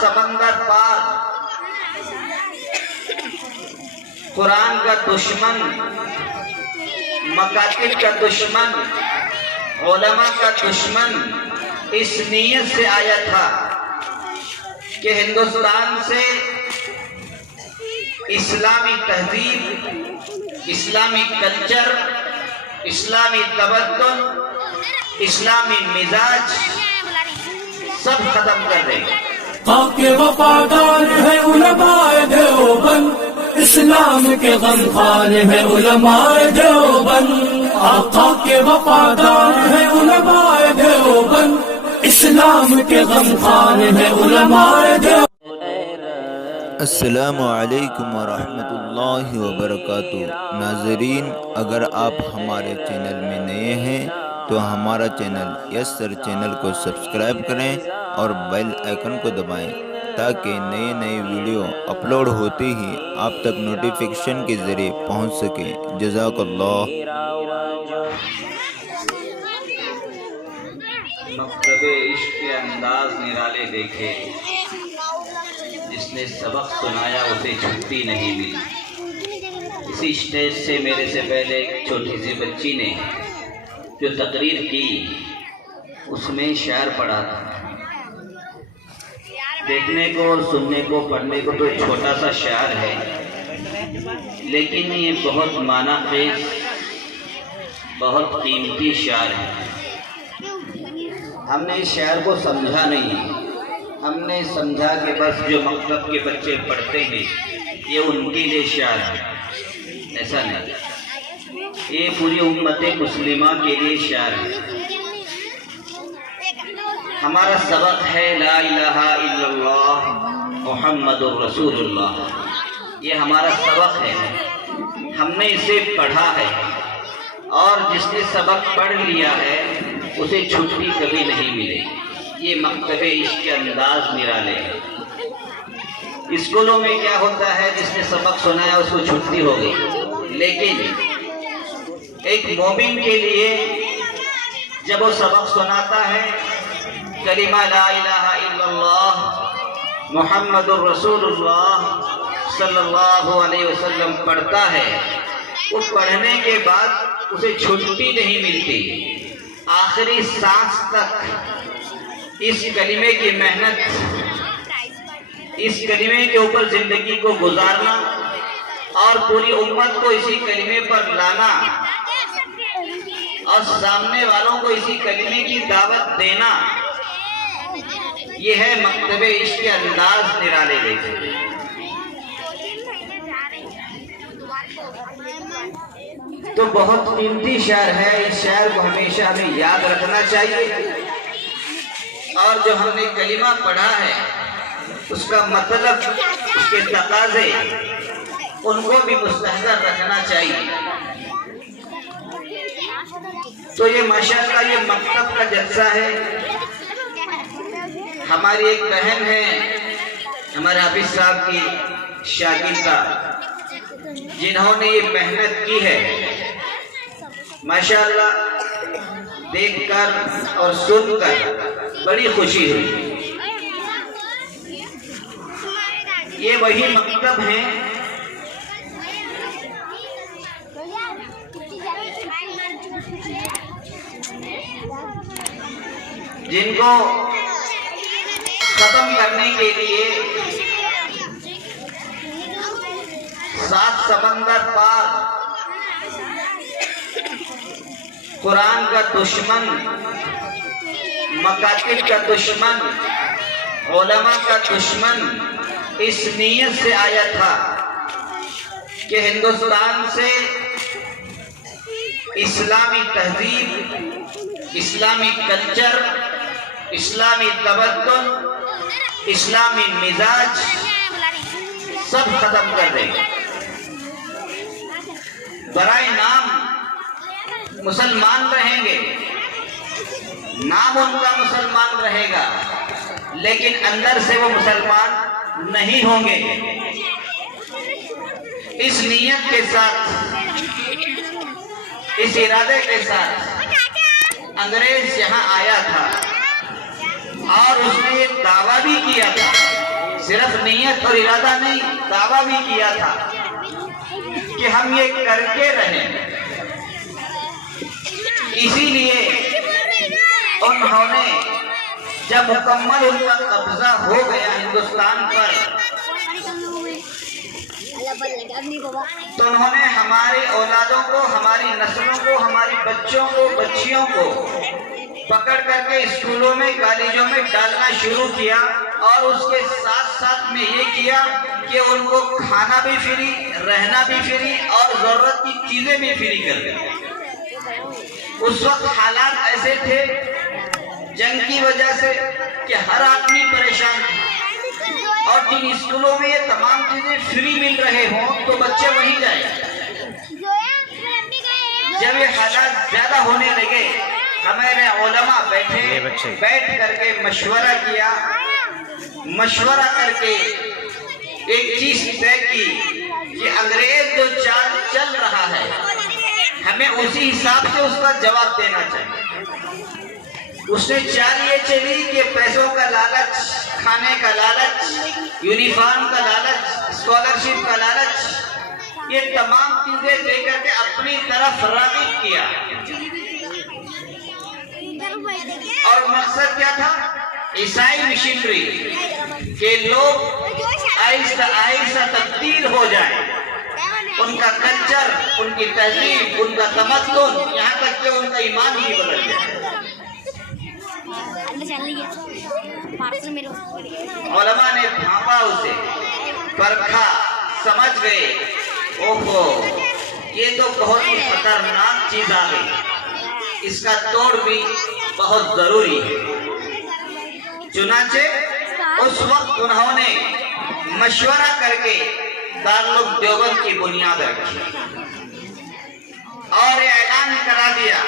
سمندر پار قرآن کا دشمن، مکاتب کا دشمن، علماء کا دشمن اس نیت سے آیا تھا کہ ہندوستان سے اسلامی تہذیب، اسلامی کلچر، اسلامی تمدن، اسلامی مزاج سب ختم کر دیں گے۔ خاک وفادار ہے علماء دیوبند، اسلام کے غمخوار ہے علماء دیوبند، آقا کے وفادار ہے علماء دیوبند، اسلام کے غمخوار ہے علماء دیوبند۔ السلام علیکم ورحمۃ اللہ وبرکاتہ۔ ناظرین، اگر آپ ہمارے چینل میں نئے ہیں تو ہمارا چینل یس سر چینل کو سبسکرائب کریں اور بیل آئیکن کو دبائیں تاکہ نئے ویڈیو اپلوڈ ہوتے ہی آپ تک نوٹیفیکیشن کے ذریعے پہنچ سکے۔ جزاک اللہ۔ مکتب عشق کے انداز نرالے دیکھے، جس نے سبق سنایا اسے چھٹی نہیں ملی۔ اسی اسٹیج سے میرے سے پہلے ایک چھوٹی سی بچی نے جو تقریر کی اس میں شعر پڑھا تھا۔ دیکھنے کو اور سننے کو پڑھنے کو تو ایک چھوٹا سا شعر ہے، لیکن یہ بہت معنی خیز، بہت قیمتی شعر ہے۔ ہم نے اس شعر کو سمجھا نہیں، ہم نے سمجھا کہ بس جو مکتب کے بچے پڑھتے ہیں یہ ان کے لیے شعر ہے، ایسا نہیں، یہ پوری امت مسلمہ کے لیے شعر ہے۔ ہمارا سبق ہے لا الہ الا اللہ محمد الرسول اللہ، یہ ہمارا سبق ہے، ہم نے اسے پڑھا ہے، اور جس نے سبق پڑھ لیا ہے اسے چھٹی کبھی نہیں ملے۔ یہ مکتب عشق کے انداز نرالے ہیں۔ اسکولوں میں کیا ہوتا ہے، جس نے سبق سنایا اس کو چھٹی ہو گئی، لیکن ایک مومن کے لیے جب وہ سبق سناتا ہے، کلمہ لا الہ الا اللہ محمد الرسول اللہ صلی اللہ علیہ وسلم پڑھتا ہے، اس پڑھنے کے بعد اسے چھٹی نہیں ملتی، آخری سانس تک اس کلمے کی محنت، اس کلمے کے اوپر زندگی کو گزارنا اور پوری امت کو اسی کلمے پر لانا اور سامنے والوں کو اسی کلمے کی دعوت دینا، یہ ہے مکتب عشق کے انداز نرالے دیکھیں۔ تو بہت قیمتی شعر ہے، اس شعر کو ہمیشہ ہمیں یاد رکھنا چاہیے، اور جو ہم نے کلمہ پڑھا ہے اس کا مطلب، اس کے تقاضے، ان کو بھی مستحضر رکھنا چاہیے۔ تو یہ ماشاءاللہ یہ مکتب کا جلسہ ہے۔ ہماری ایک بہن ہے ہمارے حافظ صاحب کی شاگردہ، جنہوں نے یہ محنت کی ہے، ماشاءاللہ دیکھ کر اور سن کر بڑی خوشی ہوئی۔ یہ وہی مکتب ہیں جن کو ختم کرنے کے لیے 7 سمندر پار قرآن کا دشمن، مکاتب کا دشمن، علماء کا دشمن اس نیت سے آیا تھا کہ ہندوستان سے اسلامی تہذیب، اسلامی کلچر، اسلامی تمدن، اسلامی مزاج سب ختم کر دیں گے۔ برائے نام مسلمان رہیں گے، نام ان کا مسلمان رہے گا، لیکن اندر سے وہ مسلمان نہیں ہوں گے۔ اس نیت کے ساتھ، اس ارادے کے ساتھ انگریز یہاں آیا تھا اور اس نے یہ دعویٰ بھی کیا تھا صرف نیت اور ارادہ نہیں، دعویٰ بھی کیا تھا کہ ہم یہ کر کے رہیں۔ اسی لیے انہوں نے جب مکمل ان کا قبضہ ہو گیا ہندوستان پر، تو انہوں نے ہماری اولادوں کو، ہماری نسلوں کو، ہماری بچوں کو، بچیوں کو پکڑ کر کے اسکولوں میں، کالجوں میں ڈالنا شروع کیا، اور اس کے ساتھ ساتھ میں یہ کیا کہ ان کو کھانا بھی فری، رہنا بھی فری، اور ضرورت کی چیزیں بھی فری کر دیا۔ اس وقت حالات ایسے تھے جنگ کی وجہ سے کہ ہر آدمی پریشان تھا، اور جن اسکولوں میں یہ تمام چیزیں فری مل رہے ہوں تو بچے وہیں جائیں۔ جب یہ حالات زیادہ ہونے لگے، ہمارے علماء بیٹھ کر کے مشورہ کیا، مشورہ کر کے ایک چیز طے کی کہ انگریز جو چال چل رہا ہے ہمیں اسی حساب سے اس کا جواب دینا چاہیے۔ اس نے چال یہ چلی کہ پیسوں کا لالچ، کھانے کا لالچ، یونیفارم کا لالچ، اسکالرشپ کا لالچ، یہ تمام چیزیں دے کر کے اپنی طرف راغب کیا۔ اور مقصد کیا تھا؟ عیسائی مشنری کہ لوگ آہستہ آہستہ تبدیل ہو جائیں، ان کا کلچر، ان کی تہذیب، ان کا تمدن، یہاں تک کہ ان کا ایمان ہی بدل جائے۔ علماء نے بھانپا اسے، پرکھا، سمجھ گئے، اوہو یہ تو بہت ہی خطرناک چیز آ گئی، اس کا توڑ بھی بہت ضروری ہے۔ چنانچہ اس وقت انہوں نے مشورہ کر کے دارالعلوم دیوبند کی بنیاد رکھی اور اعلان کرا دیا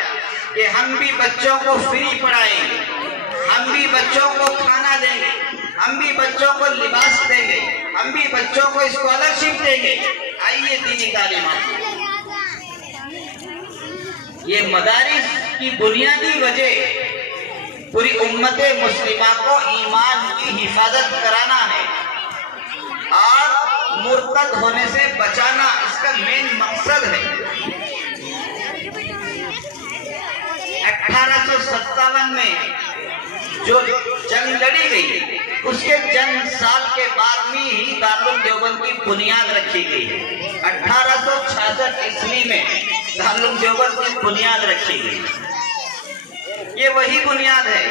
کہ ہم بھی بچوں کو فری پڑھائیں گے، ہم بھی بچوں کو کھانا دیں گے، ہم بھی بچوں کو لباس دیں گے، ہم بھی بچوں کو اسکالرشپ دیں گے۔ آئیے دینی تعلیمات، یہ مدارس کی بنیادی وجہ پوری امت مسلمہ کو ایمان کی حفاظت کرانا ہے اور مرتد ہونے سے بچانا، اس کا مین مقصد ہے۔ 1857 میں جو جنگ لڑی گئی، اس کے چند سال کے بعد میں ہی دارالعلوم دیوبند کی بنیاد رکھی گئی۔ 1866 عیسوی میں دارالعلوم دیوبند کی بنیاد رکھی گئی۔ یہ وہی بنیاد ہے۔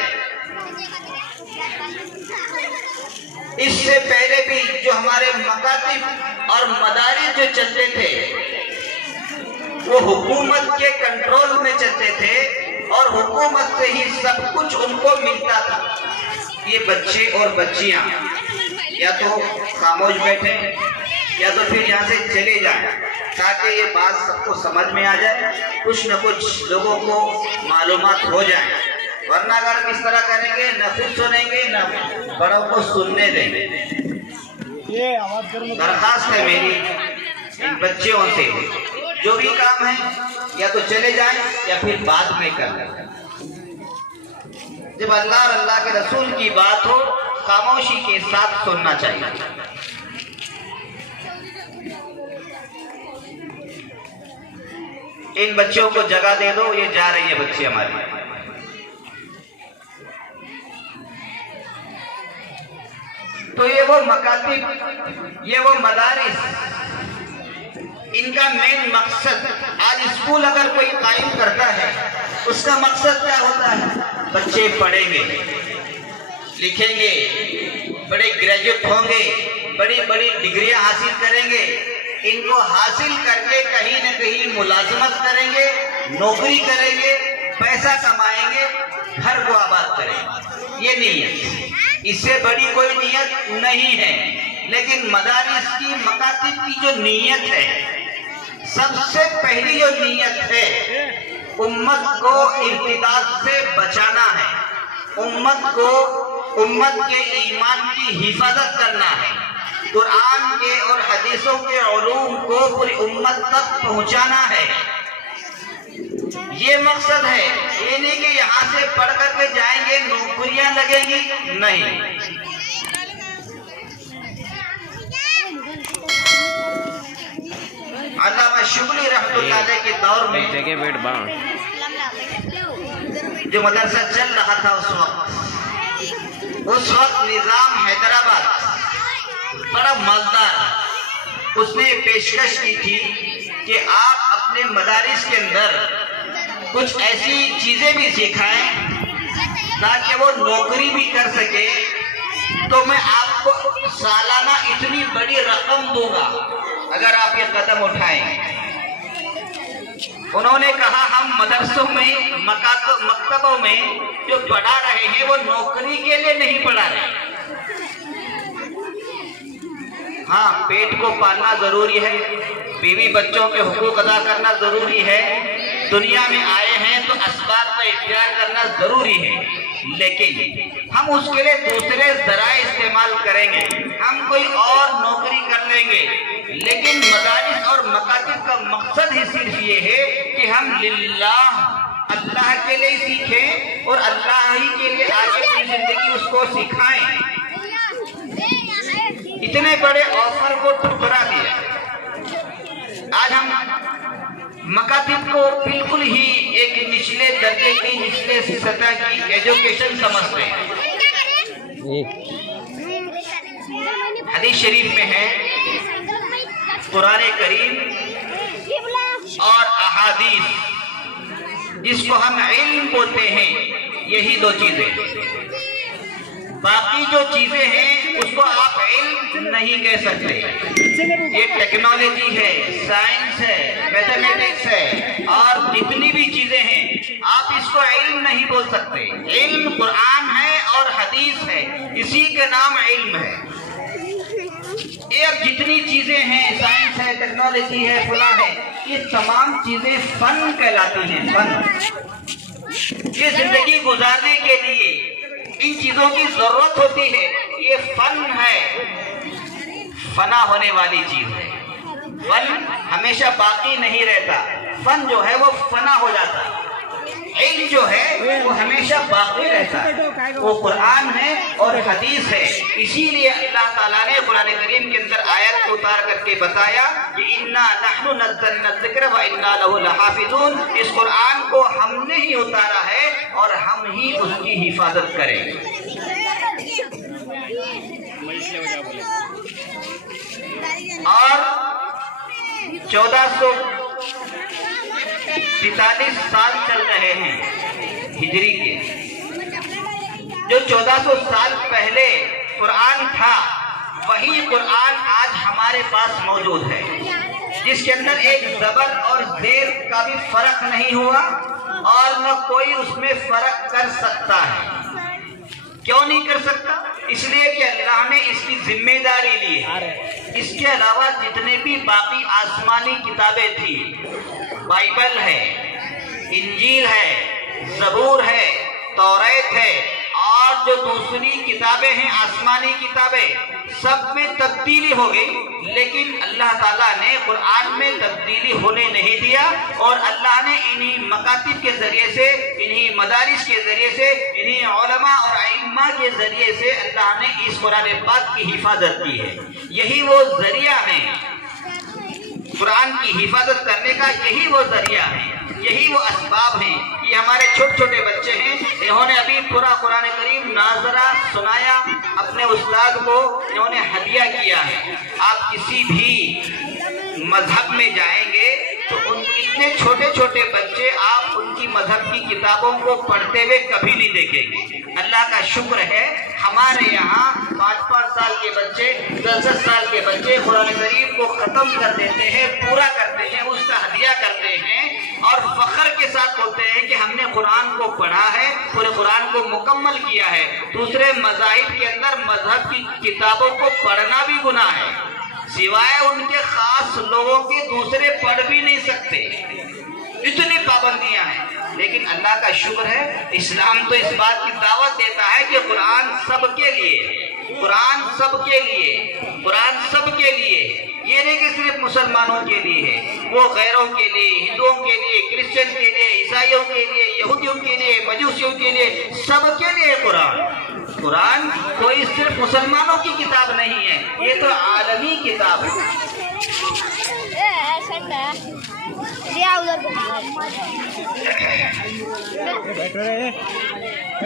اس سے پہلے بھی جو ہمارے مکاتب اور مدارس جو چلتے تھے وہ حکومت کے کنٹرول میں چلتے تھے اور حکومت سے ہی سب کچھ ان کو ملتا تھا۔ یہ بچے اور بچیاں یا تو خاموش بیٹھیں یا تو پھر یہاں سے چلے جائیں تاکہ یہ بات سب کو سمجھ میں آ جائے، کچھ نہ کچھ لوگوں کو معلومات ہو جائیں، ورنہ اگر اس طرح کریں گے نہ خود سنیں گے نہ بڑوں کو سننے دیں گے۔ درخواست ہے میری ان بچوں سے، جو بھی کام ہے یا تو چلے جائیں یا پھر بعد میں کر لیں۔ جب اللہ اور اللہ کے رسول کی بات ہو خاموشی کے ساتھ سننا چاہیے۔ ان بچوں کو جگہ دے دو، یہ جا رہی ہے بچے ہماری۔ تو یہ وہ مکاتب، یہ وہ مدارس، ان کا مین مقصد، آج اسکول اگر کوئی قائم کرتا ہے اس کا مقصد کیا ہوتا ہے؟ بچے پڑھیں گے، لکھیں گے، بڑے گریجویٹ ہوں گے، بڑی بڑی ڈگریاں حاصل کریں گے، ان کو حاصل کر کے کہیں نہ کہیں ملازمت کریں گے، نوکری کریں گے، پیسہ کمائیں گے، گھر کو آباد کریں گے۔ یہ نیت، اس سے بڑی کوئی نیت نہیں ہے۔ لیکن مدارس کی، مکاتب کی جو نیت ہے، سب سے پہلی جو نیت ہے امت کو ارتداد سے بچانا ہے، امت کو، امت کے ایمان کی حفاظت کرنا ہے، قرآن کے اور حدیثوں کے علوم کو پوری امت تک پہنچانا ہے۔ یہ مقصد ہے، یہ نہیں کہ یہاں سے پڑھ کر کے جائیں گے نوکریاں لگیں گی، نہیں۔ شبلی رحمۃ اللہ علیہ کے دور میں جو مدرسہ چل رہا تھا اس وقت نظام حیدرآباد بڑا مالدار اس نے پیشکش کی تھی کہ آپ اپنے مدارس کے اندر کچھ ایسی چیزیں بھی سکھائیں تاکہ وہ نوکری بھی کر سکے، تو میں آپ کو سالانہ اتنی بڑی رقم دوں گا اگر آپ یہ قدم اٹھائیں۔ انہوں نے کہا ہم مدرسوں میں مکتبوں میں جو پڑھا رہے ہیں وہ نوکری کے لیے نہیں پڑھا رہے، ہاں پیٹ کو پالنا ضروری ہے، بیوی بچوں کے حقوق ادا کرنا ضروری ہے، دنیا میں آئے ہیں تو اسباب کا اختیار کرنا ضروری ہے، لیکن ہم اس کے لیے دوسرے ذرائع استعمال کریں گے، ہم کوئی اور نوکری کر لیں گے، لیکن مدارس اور مکاتب کا مقصد ہی صرف یہ ہے کہ ہم للہ اللہ کے لیے سیکھیں اور اللہ ہی کے لیے آگے کی زندگی اس کو سکھائیں۔ اتنے بڑے آفر کو ٹھکرا دیا، آج ہم مکاتب کو بالکل ہی ایک نچلے درجے کی نچلے سطح کی ایجوکیشن سمجھتے ہیں۔ حدیث شریف میں ہے، قرآن کریم اور احادیث جس کو ہم علم بولتے ہیں، یہی دو چیزیں، باقی جو چیزیں ہیں اس کو آپ علم نہیں کہہ سکتے۔ یہ ٹیکنالوجی ہے، سائنس ہے، میتھمیٹکس ہے اور جتنی بھی چیزیں ہیں آپ اس کو علم نہیں بول سکتے۔ علم قرآن ہے اور حدیث ہے، اسی کے نام علم ہے۔ یہ اب جتنی چیزیں ہیں، سائنس ہے، ٹیکنالوجی ہے، فلاں ہے، یہ تمام چیزیں فن کہلاتی ہیں۔ فن، یہ زندگی گزارنے کے لیے ان چیزوں کی ضرورت ہوتی ہے، یہ فن ہے، فنا ہونے والی چیز ہے۔ فن ہمیشہ باقی نہیں رہتا، فن جو ہے وہ فنا ہو جاتا ہے، علم جو ہے وہ ہمیشہ باقی رہتا ہے، وہ قرآن ہے اور حدیث ہے۔ اسی لیے اللہ تعالیٰ نے قرآن کریم کے اندر آیت کو اتار کر کے بتایا کہ اِنَّا نَحْنُ نَزَّلْنَا الذِّكْرَ وَإِنَّا لَهُ لَحَافِظُونَ، اس قرآن کو ہم نے ہی اتارا ہے اور ہم ہی اس کی حفاظت کریں گے۔ اور 1443 سال چل رہے ہیں ہجری کے، جو 1400 سال پہلے قرآن تھا وہی قرآن آج ہمارے پاس موجود ہے، جس کے اندر ایک زبر اور زیر کا بھی فرق نہیں ہوا اور نہ کوئی اس میں فرق کر سکتا ہے۔ کیوں نہیں کر سکتا؟ اس لیے کہ اللہ نے اس کی ذمہ داری لی ہے۔ اس کے علاوہ جتنے بھی باقی آسمانی کتابیں تھیں، بائبل ہے، انجیل ہے، زبور ہے، توریت ہے اور جو دوسری کتابیں ہیں آسمانی کتابیں، سب میں تبدیلی ہو گئی، لیکن اللہ تعالیٰ نے قرآن میں تبدیلی ہونے نہیں دیا، اور اللہ نے انہی مکاتب کے ذریعے سے، انہی مدارس کے ذریعے سے، انہی علماء اور ائمہ کے ذریعے سے اللہ نے اس قرآن پاک کی حفاظت کی ہے۔ یہی وہ ذریعہ ہے قرآن کی حفاظت کرنے کا، یہی وہ ذریعہ ہے، یہی وہ اسباب ہیں۔ یہ ہمارے چھوٹے چھوٹے بچے ہیں، انہوں نے ابھی پورا قرآن کریم ناظرہ سنایا، اپنے استاد کو انہوں نے ہدیہ کیا ہے۔ آپ کسی بھی مذہب میں جائیں گے تو ان اتنے چھوٹے چھوٹے بچے آپ ان کی مذہب کی کتابوں کو پڑھتے ہوئے کبھی نہیں دیکھیں گے۔ اللہ کا شکر ہے ہمارے یہاں 5-5 سال کے بچے، 10-10 سال کے بچے قرآن کریم کو ختم کر دیتے ہیں، پورا کرتے ہیں، اس کا ہدیہ کرتے ہیں اور فخر کے ساتھ بولتے ہیں کہ ہم نے قرآن کو پڑھا ہے، پورے قرآن کو مکمل کیا ہے۔ دوسرے مذاہب کے اندر مذہب کی کتابوں کو پڑھنا بھی گناہ ہے، سوائے ان کے خاص لوگوں کے دوسرے پڑھ بھی نہیں سکتے، اتنی پابندیاں ہیں۔ لیکن اللہ کا شکر ہے اسلام تو اس بات کی دعوت دیتا ہے کہ قرآن سب کے لیے، قرآن سب کے لیے، قرآن سب کے لیے، یہ نہیں کہ صرف مسلمانوں کے لیے ہے، وہ غیروں کے لیے، ہندوؤں کے لیے، کرسچن کے لیے، عیسائیوں کے لیے، یہودیوں کے لیے، مجوسیوں کے لیے، سب کے لیے قرآن۔ قرآن کوئی صرف مسلمانوں کی کتاب نہیں ہے، یہ تو عالمی کتاب ہے۔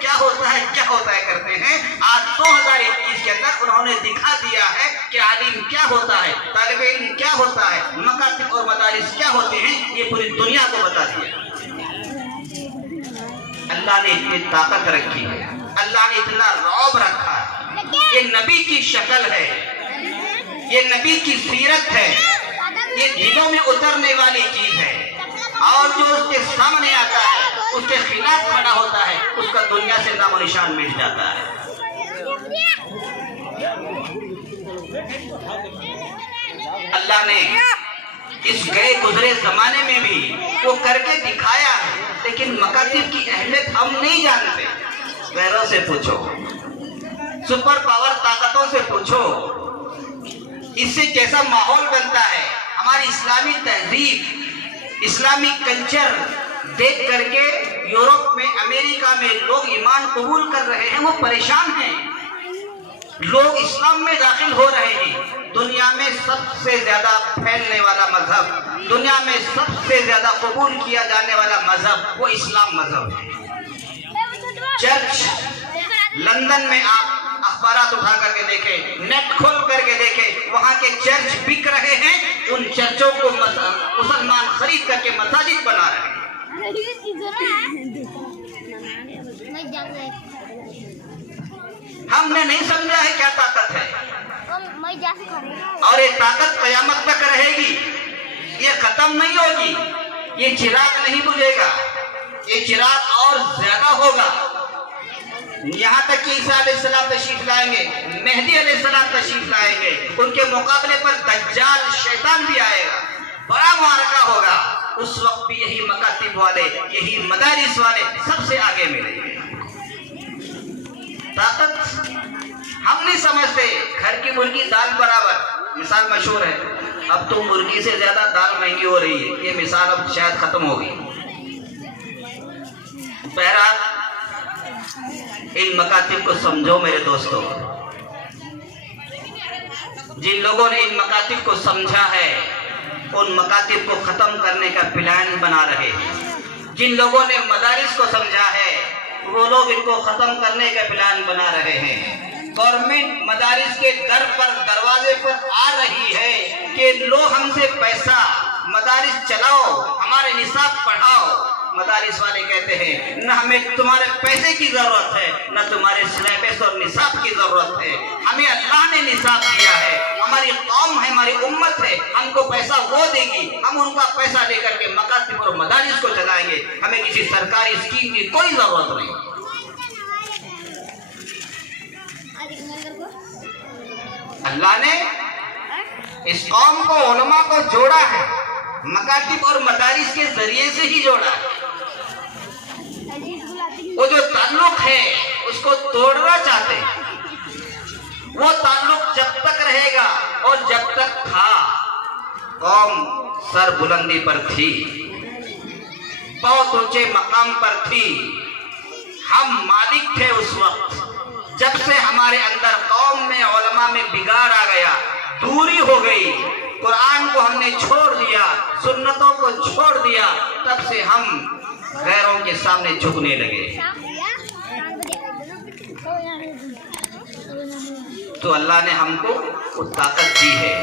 کیا ہوتا ہے کرتے ہیں۔ آج 2021 کے اندر انہوں نے دکھا دیا ہے کہ عالم کیا ہوتا ہے، طالب علم کیا ہوتا ہے، مکاتب اور مدارس کیا ہوتے ہیں، یہ پوری دنیا کو بتا دیا۔ اللہ نے اتنی طاقت رکھی ہے، اللہ نے اتنا رعب رکھا ہے۔ یہ نبی کی شکل ہے، یہ نبی کی سیرت ہے، یہ دلوں میں اترنے والی چیز ہے، اور جو اس کے سامنے آتا ہے، اس کے خلاف کھڑا ہوتا ہے، اس کا دنیا سے نام و نشان مٹ جاتا ہے۔ اللہ نے اس گئے گزرے زمانے میں بھی وہ کر کے دکھایا ہے، لیکن مکاتب کی اہمیت ہم نہیں جانتے۔ غیروں سے پوچھو، سپر پاور طاقتوں سے پوچھو، اس سے کیسا ماحول بنتا ہے۔ ہماری اسلامی تہذیب، اسلامی کلچر دیکھ کر کے یورپ میں، امریکہ میں لوگ ایمان قبول کر رہے ہیں، وہ پریشان ہیں۔ لوگ اسلام میں داخل ہو رہے ہیں۔ دنیا میں سب سے زیادہ پھیلنے والا مذہب، دنیا میں سب سے زیادہ قبول کیا جانے والا مذہب وہ اسلام مذہب ہے۔ چرچ لندن میں آپ اخبارات اٹھا کر کے دیکھیں، نیٹ کھول کر کے دیکھیں، وہاں کے چرچ بک رہے ہیں، ان چرچوں کو مسلمان خرید کر کے مساجد بنا رہے ہیں۔ ہم نے نہیں سمجھا ہے کیا طاقت ہے، اور یہ طاقت قیامت تک رہے گی، یہ ختم نہیں ہوگی، یہ چراغ نہیں بجھے گا، یہ چراغ اور زیادہ ہوگا، یہاں تک کہ عیسیٰ علیہ السلام تشریف لائیں گے، مہدی علیہ السلام تشریف لائیں گے، ان کے مقابلے پر دجال شیطان بھی آئے گا، بڑا معرکہ ہوگا۔ اس وقت بھی یہی مکاتب والے، یہی مدارس والے سب سے آگے ملیں گے۔ طاقت ہم نہیں سمجھتے، گھر کی مرغی دال برابر، مثال مشہور ہے۔ اب تو مرغی سے زیادہ دال مہنگی ہو رہی ہے، یہ مثال اب شاید ختم ہوگی۔ بہرحال ان مکاتب کو سمجھو میرے دوستوں، جن لوگوں نے ان مکاتب کو سمجھا ہے، ان مکاتب کو ختم کرنے کا پلان بنا رہے ہیں۔ جن لوگوں نے مدارس کو سمجھا ہے، وہ لوگ ان کو ختم کرنے کا پلان بنا رہے ہیں۔ گورنمنٹ مدارس کے در پر، دروازے پر آ رہی ہے کہ لو ہم سے پیسہ، مدارس چلاؤ، ہمارے نصاب پڑھاؤ۔ مدارس والے کہتے ہیں نہ ہمیں تمہارے پیسے کی ضرورت ہے، نہ تمہارے سلیبس اور نصاب کی ضرورت ہے، ہمیں اللہ نے نصاب دیا ہے، ہماری قوم ہے، ہماری امت ہے، ہم کو پیسہ وہ دے گی، ہم ان کا پیسہ لے کر کے مکاتب اور مدارس کو چلائیں گے، ہمیں کسی سرکاری اسکیم کی کوئی ضرورت نہیں۔ اللہ نے اس قوم کو، علماء کو جوڑا ہے، مکاتب اور مدارس کے ذریعے سے ہی جوڑا ہے۔ وہ جو تعلق ہے اس کو توڑنا چاہتے ہیں، وہ تعلق جب تک رہے گا اور جب تک تھا، قوم سر بلندی پر تھی، بہت اونچے مقام پر تھی، ہم مالک تھے اس وقت۔ جب سے ہمارے اندر قوم میں، علماء میں بگاڑ آ گیا، دوری ہو گئی، قرآن کو ہم نے چھوڑ دیا، سنتوں کو چھوڑ دیا، تب سے ہم غیروں کے سامنے جھکنے لگے۔ تو اللہ نے ہم کو وہ طاقت دی ہے،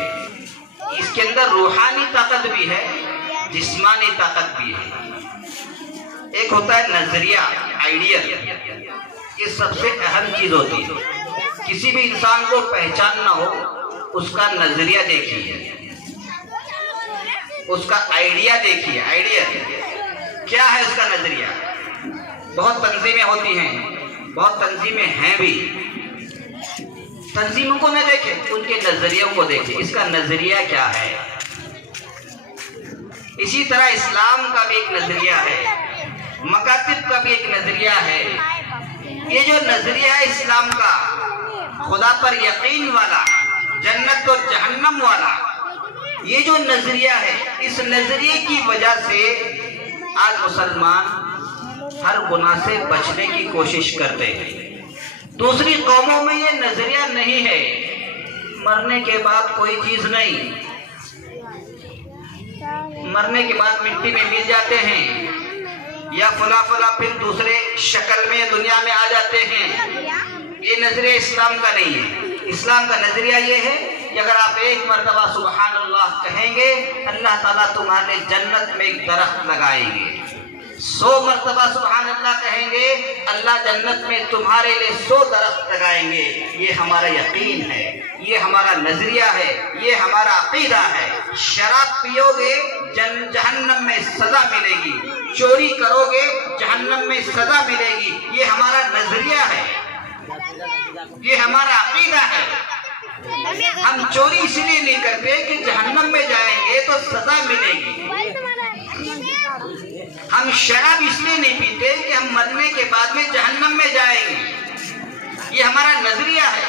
اس کے اندر روحانی طاقت بھی ہے، جسمانی طاقت بھی ہے۔ ایک ہوتا ہے نظریہ، آئیڈیا، یہ سب سے اہم چیز ہوتی ہے۔ کسی بھی انسان کو پہچاننا ہو، اس کا نظریہ دیکھیے، اس کا آئیڈیا دیکھیے۔ آئیڈیا کیا ہے؟ اس کا نظریہ۔ بہت تنظیمیں ہوتی ہیں، بہت تنظیمیں ہیں بھی، تنظیموں کو نہ دیکھیں، ان کے نظریوں کو دیکھیں، اس کا نظریہ کیا ہے۔ اسی طرح اسلام کا بھی ایک نظریہ ہے، مکاتب کا بھی ایک نظریہ ہے۔ یہ جو نظریہ ہے اسلام کا، خدا پر یقین والا، جنت اور جہنم والا، یہ جو نظریہ ہے، اس نظریے کی وجہ سے آج مسلمان ہر گناہ سے بچنے کی کوشش کرتے ہیں۔ دوسری قوموں میں یہ نظریہ نہیں ہے، مرنے کے بعد کوئی چیز نہیں، مرنے کے بعد مٹی میں مل جاتے ہیں، یا فلاں فلاں پھر دوسرے شکل میں دنیا میں آ جاتے ہیں، یہ نظریہ اسلام کا نہیں ہے۔ اسلام کا نظریہ یہ ہے کہ اگر آپ ایک مرتبہ سبحان اللہ کہیں گے، اللہ تعالیٰ تمہارے جنت میں ایک درخت لگائیں گے۔ 100 مرتبہ سبحان اللہ کہیں گے، اللہ جنت میں تمہارے لیے 100 درخت لگائیں گے۔ یہ ہمارا یقین ہے، یہ ہمارا نظریہ ہے، یہ ہمارا عقیدہ ہے۔ شراب پیو گے جہنم میں سزا ملے گی، چوری کرو گے جہنم میں سزا ملے گی، یہ ہمارا نظریہ ہے، یہ ہمارا عقیدہ ہے۔ ہم چوری اس لیے نہیں کرتے کہ جہنم میں جائیں گے تو سزا ملے گی۔ ہم شراب اس لیے نہیں پیتے کہ ہم مرنے کے بعد میں جہنم میں جائیں گے، یہ ہمارا نظریہ ہے۔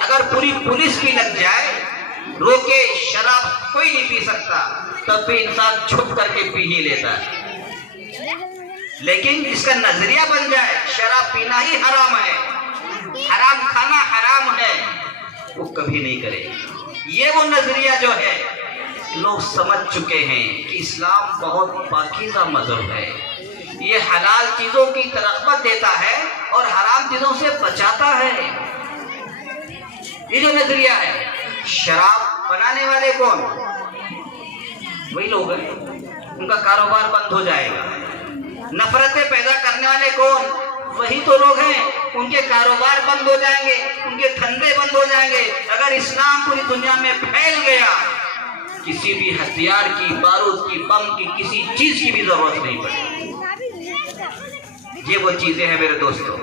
اگر پوری پولیس بھی لگ جائے، روکے شراب کوئی نہیں پی سکتا، تب بھی انسان چھپ کر کے پی ہی لیتا ہے۔ لیکن جس کا نظریہ بن جائے شراب پینا ہی حرام ہے، حرام کھانا حرام ہے، وہ کبھی نہیں کرے۔ یہ وہ نظریہ جو ہے لوگ سمجھ چکے ہیں کہ اسلام بہت پاکیزہ مذہب ہے، یہ حلال چیزوں کی ترغیب دیتا ہے اور حرام چیزوں سے بچاتا ہے۔ یہ جو نظریہ ہے، شراب بنانے والے کون؟ وہی لوگ ہیں، ان کا کاروبار بند ہو جائے گا۔ نفرتیں پیدا کرنے والے کون؟ وہی تو لوگ ہیں، ان کے کاروبار بند ہو جائیں گے، ان کے دھندے بند ہو جائیں گے۔ اگر اسلام پوری دنیا میں پھیل گیا، کسی بھی ہتھیار کی، بارود کی، بم کی، کسی چیز کی بھی ضرورت نہیں پڑے۔ یہ وہ چیزیں ہیں میرے دوستوں،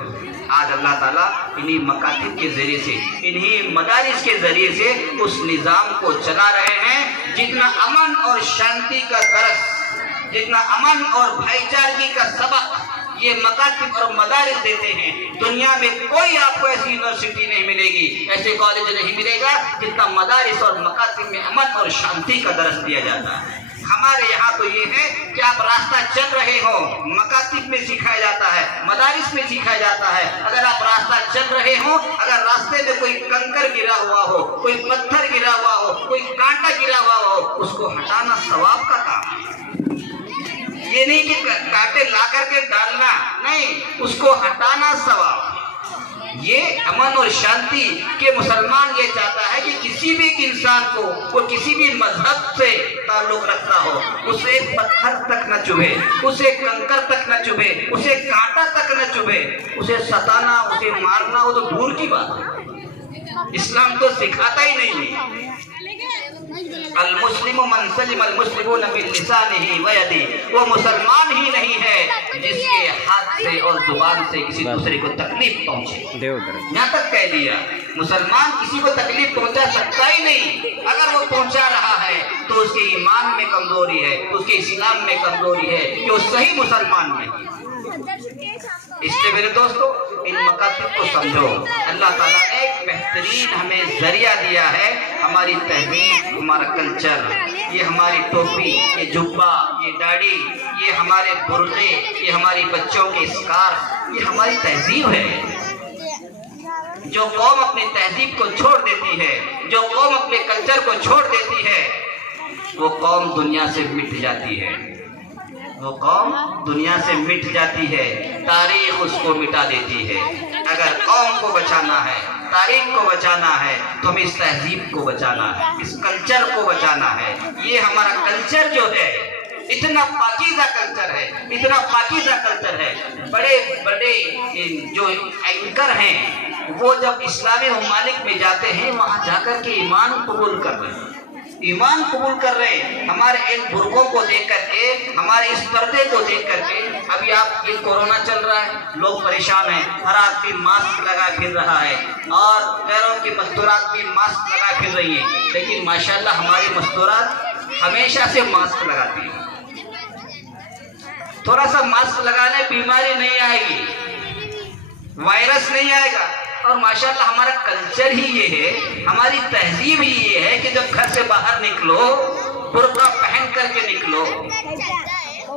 آج اللہ تعالیٰ انہی مکاتب کے ذریعے سے، انہی مدارس کے ذریعے سے اس نظام کو چلا رہے ہیں۔ جتنا امن اور شانتی کا درس، جتنا امن اور بھائی چارگی کا سبق یہ مکاتب اور مدارس دیتے ہیں، دنیا میں کوئی آپ کو ایسی یونیورسٹی نہیں ملے گی، ایسے کالج نہیں ملے گا جتنا مدارس اور مکاتب میں امن اور شانتی کا درس دیا جاتا ہے۔ ہمارے یہاں تو یہ ہے کہ آپ راستہ چل رہے ہو، مکاتب میں سکھایا جاتا ہے، مدارس میں سکھایا جاتا ہے۔ اگر آپ راستہ چل رہے ہو، اگر راستے میں کوئی کنکر گرا ہوا ہو، کوئی پتھر گرا ہوا ہو، کوئی کانٹا گرا ہوا ہو، اس کو ہٹانا ثواب کا کام ہے۔ یہ نہیں کہ کانٹے لا کر کے ڈالنا، نہیں، اس کو ہٹانا ثواب۔ یہ امن اور شانتی کہ مسلمان یہ چاہتا ہے کہ کسی بھی انسان کو، وہ کسی بھی مذہب سے تعلق رکھتا ہو، اسے ایک پتھر تک نہ چبھے، اسے کنکر تک نہ چبھے، اسے کانٹا تک نہ چبھے، اسے ستانا، اسے مارنا وہ تو دور کی بات ہے، اسلام تو سکھاتا ہی نہیں ہے۔ المسلم من سلم المسلمون من لسانه ويده، وہ مسلمان ہی نہیں ہے جس کے ہاتھ سے اور زبان سے کسی دوسرے کو تکلیف پہنچے۔ یہاں تک کہہ دیا، مسلمان کسی کو تکلیف پہنچا سکتا ہی نہیں۔ اگر وہ پہنچا رہا ہے تو اس کے ایمان میں کمزوری ہے، اس کے اسلام میں کمزوری ہے، کہ وہ صحیح مسلمان نہیں۔ اس لیے میرے دوستو، ان مکاتب کو سمجھو۔ اللہ تعالیٰ نے ایک بہترین ہمیں ذریعہ دیا ہے، ہماری تہذیب، ہمارا کلچر، یہ ہماری ٹوپی، یہ جبہ، یہ داڑھی، یہ ہمارے برقعے، یہ ہماری بچوں کے اسکارف، یہ ہماری تہذیب ہے۔ جو قوم اپنی تہذیب کو چھوڑ دیتی ہے، جو قوم اپنے کلچر کو چھوڑ دیتی ہے، وہ قوم دنیا سے مٹ جاتی ہے، وہ قوم دنیا سے مٹ جاتی ہے، تاریخ اس کو مٹا دیتی ہے۔ اگر قوم کو بچانا ہے، تاریخ کو بچانا ہے، تو ہمیں اس تہذیب کو بچانا ہے، اس کلچر کو بچانا ہے۔ یہ ہمارا کلچر جو ہے اتنا پاکیزہ کلچر ہے، اتنا پاکیزہ کلچر ہے۔ بڑے بڑے جو اینکر ہیں وہ جب اسلامی ممالک میں جاتے ہیں، وہاں جا کر کے ایمان قبول کر رہے ہیں، ایمان قبول کر رہے ہیں۔ ہمارے ان برقعوں کو دیکھ کر کے، ہمارے اس پردے کو دیکھ کر کے، ابھی آپ یہ کورونا چل رہا ہے، لوگ پریشان ہیں، ہر آدمی ماسک لگائے پھر رہا ہے، اور غیروں کی مستورات بھی ماسک لگائے پھر رہی ہیں، لیکن ماشاءاللہ ہماری مستورات ہمیشہ سے ماسک لگاتی ہیں۔ تھوڑا سا ماسک لگانے بیماری نہیں آئے گی، وائرس نہیں آئے گا۔ اور ماشاءاللہ ہمارا کلچر ہی یہ ہے، ہماری تہذیب ہی یہ ہے کہ جب گھر سے باہر نکلو، برقع پہن کر کے نکلو،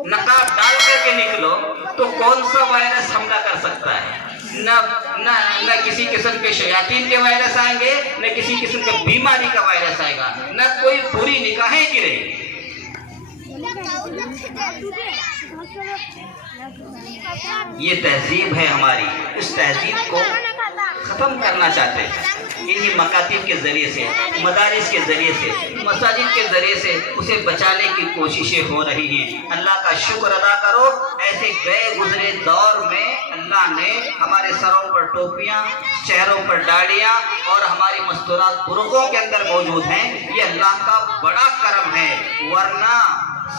نقاب ڈال کر کے نکلو، تو کون سا وائرس حملہ کر سکتا ہے؟ نہ کسی قسم کے شیاطین کے وائرس آئیں گے، نہ کسی قسم کے بیماری کا وائرس آئے گا، نہ کوئی بری نگاہیں گرے گی۔ یہ تہذیب ہے ہماری، اس تہذیب کو ختم کرنا چاہتے ہیں۔ انہی مکاتب کے ذریعے سے، مدارس کے ذریعے سے، مساجد کے ذریعے سے اسے بچانے کی کوششیں ہو رہی ہیں۔ اللہ کا شکر ادا کرو، ایسے گئے گزرے دور میں اللہ نے ہمارے سروں پر ٹوپیاں، چہروں پر داڑھیاں اور ہماری مستورات برقعوں کے اندر موجود ہیں۔ یہ اللہ کا بڑا کرم ہے، ورنہ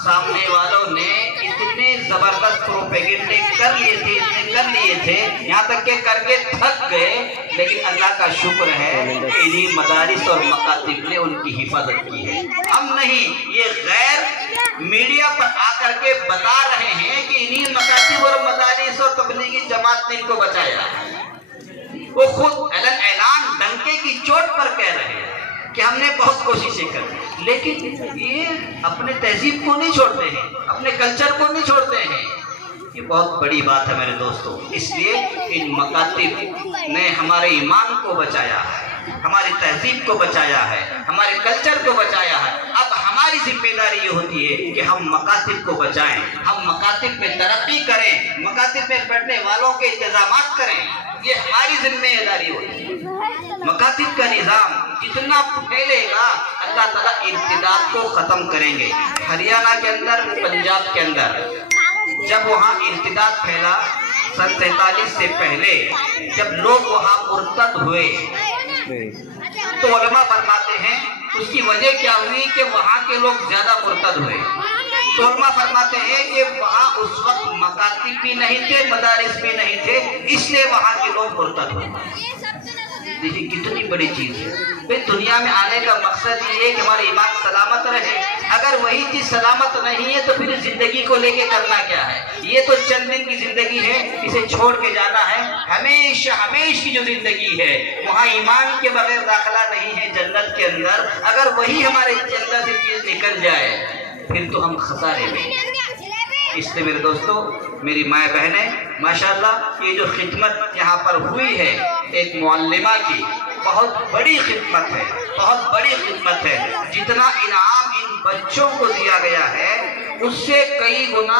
سامنے والوں نے اتنے زبردست پروپیگنڈے کر لیے تھے یہاں تک کہ کر کے تھک گئے، لیکن اللہ کا شکر ہے کہ انہی مدارس اور مکاتب نے ان کی حفاظت کی ہے۔ ہم نہیں، یہ غیر میڈیا پر آ کر کے بتا رہے ہیں کہ انہی مکاتب اور مدارس اور تبلیغی جماعت نے ان کو بچایا ہے۔ وہ خود اعلان ڈنکے کی چوٹ پر کہہ رہے ہیں کہ ہم نے بہت کوششیں کر دی، لیکن یہ اپنے تہذیب کو نہیں چھوڑتے ہیں، اپنے کلچر کو نہیں چھوڑتے ہیں۔ یہ بہت بڑی بات ہے میرے دوستو، اس لیے ان مکاتب نے ہمارے ایمان کو بچایا ہے، ہماری تہذیب کو بچایا ہے، ہمارے کلچر کو بچایا ہے۔ اب ہماری ذمہ داری یہ ہوتی ہے کہ ہم مکاتب کو بچائیں، ہم مکاتب میں ترقی کریں، مکاتب میں پڑھنے والوں کے انتظامات کریں، یہ ہماری ذمہ داری ہوتی ہے۔ مکاتب کا نظام جتنا پھیلے گا اللہ تعالیٰ ارتداد کو ختم کریں گے۔ ہریانہ کے اندر، پنجاب کے اندر جب وہاں ارتداد پھیلا سن 47 سے پہلے، جب لوگ وہاں مرتد ہوئے تو علماء فرماتے ہیں اس کی وجہ کیا ہوئی کہ وہاں کے لوگ زیادہ مرتد ہوئے۔ تو علماء فرماتے ہیں کہ وہاں اس وقت مکاتب بھی نہیں تھے، مدارس بھی نہیں تھے، اس لیے وہاں کے لوگ مرتد ہوئے۔ دیکھیں کتنی بڑی چیز ہے۔ پھر دنیا میں آنے کا مقصد یہ ہے کہ ہمارا ایمان سلامت رہے۔ اگر وہی چیز سلامت نہیں ہے تو پھر زندگی کو لے کے کرنا کیا ہے؟ یہ تو چند دن کی زندگی ہے، اسے چھوڑ کے جانا ہے۔ ہمیشہ کی جو زندگی ہے وہاں ایمان کے بغیر داخلہ نہیں ہے جنت کے اندر۔ اگر وہی ہمارے اندر سے چیز نکل جائے پھر تو ہم خسارے میں۔ اس لیے میرے دوستو، میری مائیں بہنیں، ماشاءاللہ یہ جو خدمت یہاں پر ہوئی ہے ایک معلمہ کی، بہت بڑی خدمت ہے، بہت بڑی خدمت ہے۔ جتنا انعام ان بچوں کو دیا گیا ہے اس سے کئی گنا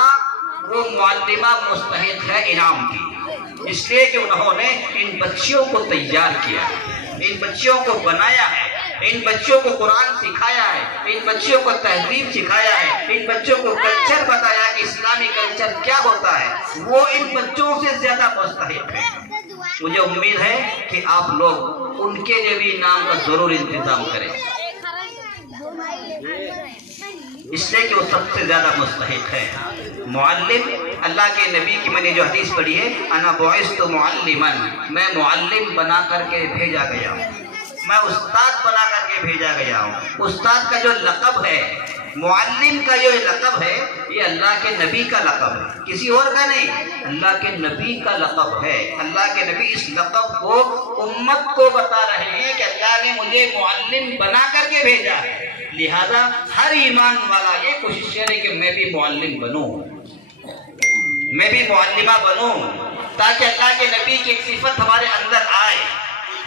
وہ معلمہ مستحق ہے انعام کی، اس لیے کہ انہوں نے ان بچیوں کو تیار کیا، ان بچیوں کو بنایا ہے، ان بچوں کو قرآن سکھایا ہے، ان بچوں کو تہذیب سکھایا ہے، ان بچوں کو کلچر بتایا کہ اسلامی کلچر کیا ہوتا ہے۔ وہ ان بچوں سے زیادہ مستحق ہے۔ مجھے امید ہے کہ آپ لوگ ان کے لیے بھی انعام کا ضرور انتظام کریں، اس لیے کہ وہ سب سے زیادہ مستحق ہے۔ معلم، اللہ کے نبی کی میں نے جو حدیث پڑھی ہے، انا بعثت معلما، میں معلم بنا کر کے بھیجا گیا ہوں، میں استاد بنا کر کے بھیجا گیا ہوں۔ استاد کا جو لقب ہے، معلم کا یہ لقب ہے، یہ اللہ کے نبی کا لقب ہے، کسی اور کا نہیں، اللہ کے نبی کا لقب ہے۔ اللہ کے نبی اس لقب کو امت کو بتا رہے ہیں کہ اللہ نے مجھے معلم بنا کر کے بھیجا ہے، لہذا ہر ایمان والا یہ کوشش کرے کہ میں بھی معلم بنوں، میں بھی معلمہ بنوں، تاکہ اللہ کے نبی کی ایک صفت ہمارے اندر آئے۔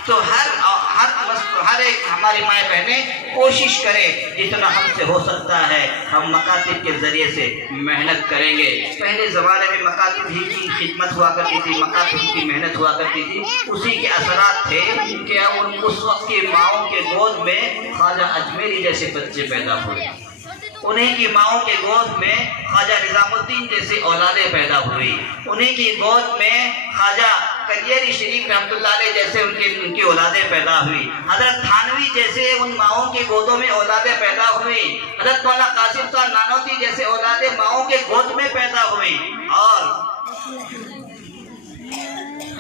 تو ہر ایک ہماری مائیں بہنیں کوشش کریں جتنا ہم سے ہو سکتا ہے، ہم مکاتب کے ذریعے سے محنت کریں گے۔ پہلے زمانے میں مکاتب ہی کی خدمت ہوا کرتی تھی، مکاتب کی محنت ہوا کرتی تھی، اسی کے اثرات تھے کہ اس وقت کی ماؤں کے گود میں خواجہ اجمیری جیسے بچے پیدا ہوئے، انہیں کی ماؤں کے گود میں خواجہ نظام الدین جیسے اولادیں پیدا ہوئی، انہیں کی گود میں خواجہ کلیری شریف رحمۃ اللہ علیہ جیسے ان کی اولادیں پیدا ہوئی، حضرت تھانوی جیسے ان ماؤں کے گودوں میں اولادیں پیدا ہوئی، حضرت مولانا قاسم صاحب نانوتوی جیسے اولادیں ماؤں کے گود میں پیدا ہوئی، اور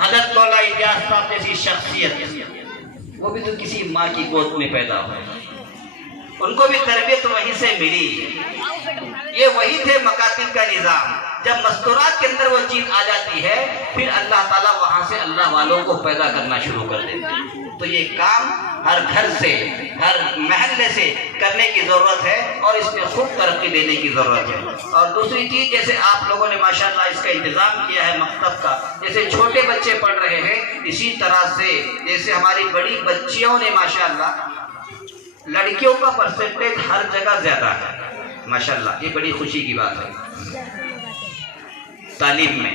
حضرت مولانا الیاس صاحب جیسی شخصیت وہ بھی تو کسی ماں کی گود میں پیدا ہوئے، ان کو بھی تربیت وہیں سے ملی۔ یہ وہی تھے مکاتب کا نظام۔ جب مستورات کے اندر وہ چیز آ جاتی ہے پھر اللہ تعالیٰ وہاں سے اللہ والوں کو پیدا کرنا شروع کر دیتے ہیں۔ تو یہ کام ہر گھر سے، ہر محلے سے کرنے کی ضرورت ہے اور اس میں خوب ترقی دینے کی ضرورت ہے۔ اور دوسری چیز، جیسے آپ لوگوں نے ماشاءاللہ اس کا انتظام کیا ہے مکتب کا، جیسے چھوٹے بچے پڑھ رہے ہیں، اسی طرح سے جیسے ہماری بڑی بچیوں نے ماشاءاللہ، لڑکیوں کا پرسنٹیج ہر جگہ زیادہ ہے ماشاءاللہ، یہ بڑی خوشی کی بات ہے۔ تعلیم میں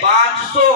500